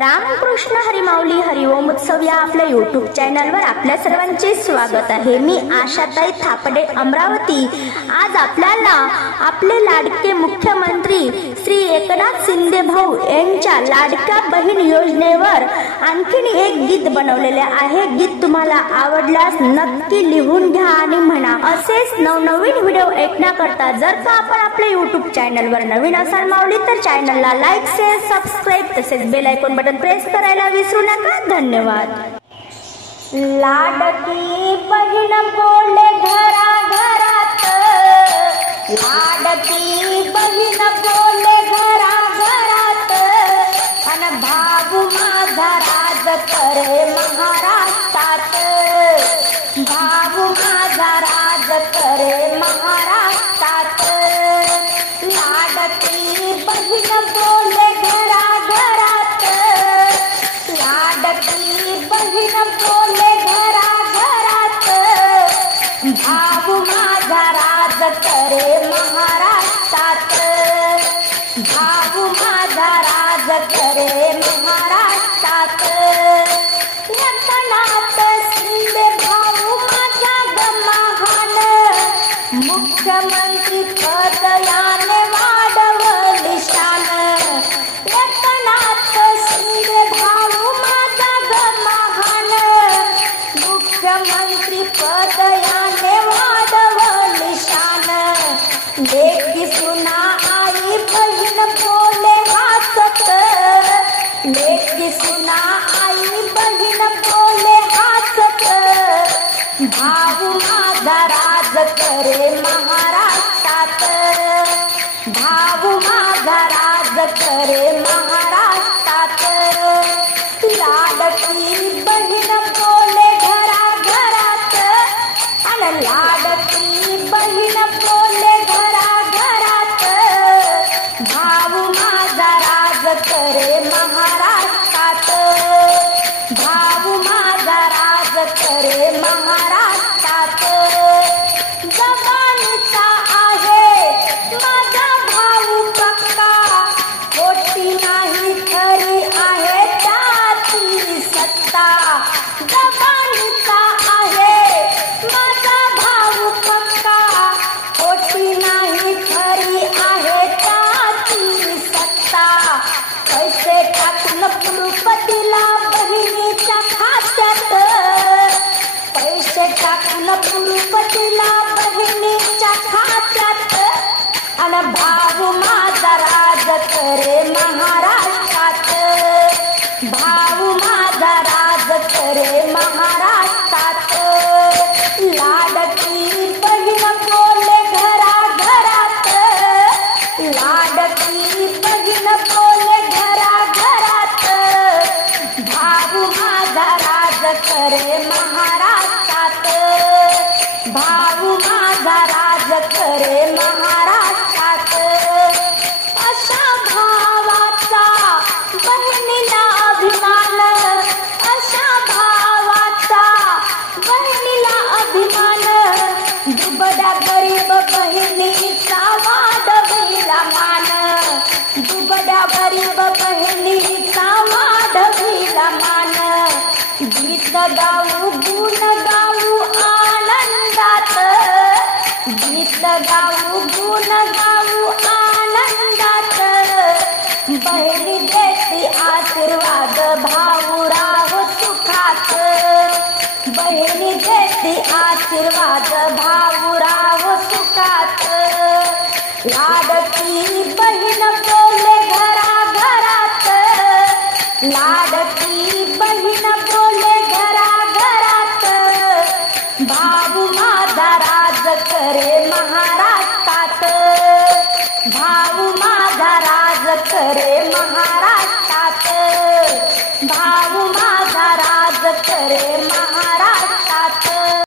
रामकृष्ण हरिमाऊली हरिओम उत्सव या आपल्या यूट्यूब चॅनलवर आपल्या सर्वांचे स्वागत आहे। मी आशाताई थापडे अमरावती। आज आपल्याला आपले लाडके मुख्यमंत्री श्री एकनाथ शिंदे भाऊ यांच्या लाडक्या बहीण योजनेवर आणखीन एक गीत बनवलेले आहे। गीत तुम्हाला आवडल्यास नक्की लिहून घ्या आणि म्हणा। असेच नवनवीन व्हिडिओ ऐकण्याकरता जर का आपण आपल्या यूट्यूब चॅनलवर नवीन असाल माऊली तर चॅनलला लाईक शेअर सबस्क्राईब तसेच बेल आयकॉन बटन प्रेस करायला विसरू नका। धन्यवाद। लाडकी बहीण बोले घरा घरात, लाडकी बहीण बोले घरा घरात, अन भाऊ माझा राज करे महाराष्ट्रात, भाऊ माझा राज करे महाराष्ट्रात। लाडकी बहीण बोले घरा घरात, लाडकी बहीण बोले घरा घरात, भाऊ माझा राज करे महाराष्ट्रात, भाऊ माझा राज करे महाराष्ट्रात। एकनाथ शिंदे भाऊ माझा गमहान, मुख्यमंत्री पद याने वाढवली शान। एकनाथ शिंदे भाऊ माझा गमहान, मुख्यमंत्री पद याने वाढवली शान। लेकी सुना आई बहीण बोले हसत, लेकी सुना आई बहीण बोले हसत, भाऊ माझा राज करे महाराष्ट्रात, भाऊ माझा राज करे महाराष्ट्रात। लाडकी बहीण बोले घरा घरात, अन लाडकी बहीण बोले घरा घरात, भाऊ माझा राज करे महाराष्ट्रात, भाऊ माझा राज करे महाराष्ट्रात। जवानीचा आहे माझा भाऊ पक्का, खोटी नाही खरी आहे त्याची सत्ता। जवानीचा आहे माझा भाऊ पक्का, खोटी नाही खरी आहे त्याची सत्ता। पैसे टाकून कुलपतीला बहिणीच्या खात्यात, पैसे टाकून कुलपतीला बहिणीच्या खात्यात, अन भाऊ माझा राज करे महाराष्ट्रात, भाऊ माझा राज करे महाराष्ट्रात। लाडकी बहीण बोले घरा घरात, लाडकी बहीण बोले घरा घरात, भाऊ माझा राज करे महाराष्ट्रात, भाऊ माझा राज करे महाराष्ट्रात। अशा भावाचा बहिणीला अभिमान, अशा भावाचा बहिणीला अभिमान, दुबड्या गरीब बहिणीचा वाढविला मान, दुबड्या गरीब बहिणीचा वाढविला मान। गीत गाऊ गुण गाऊ आनंदात, गीत गाऊ गुण गाऊ आनंदात, बहिणी देती आशीर्वाद भाऊ राहो सुखात, बहिणी देती आशीर्वाद भाऊ राहो सुखात। लाडकी बहीण बोले घरा घरात, लाडकी बहीण बोले घरा घरात, भाऊ माझा राज करे महाराष्ट्रात, भाऊ माझा राज करे महाराष्ट्रात।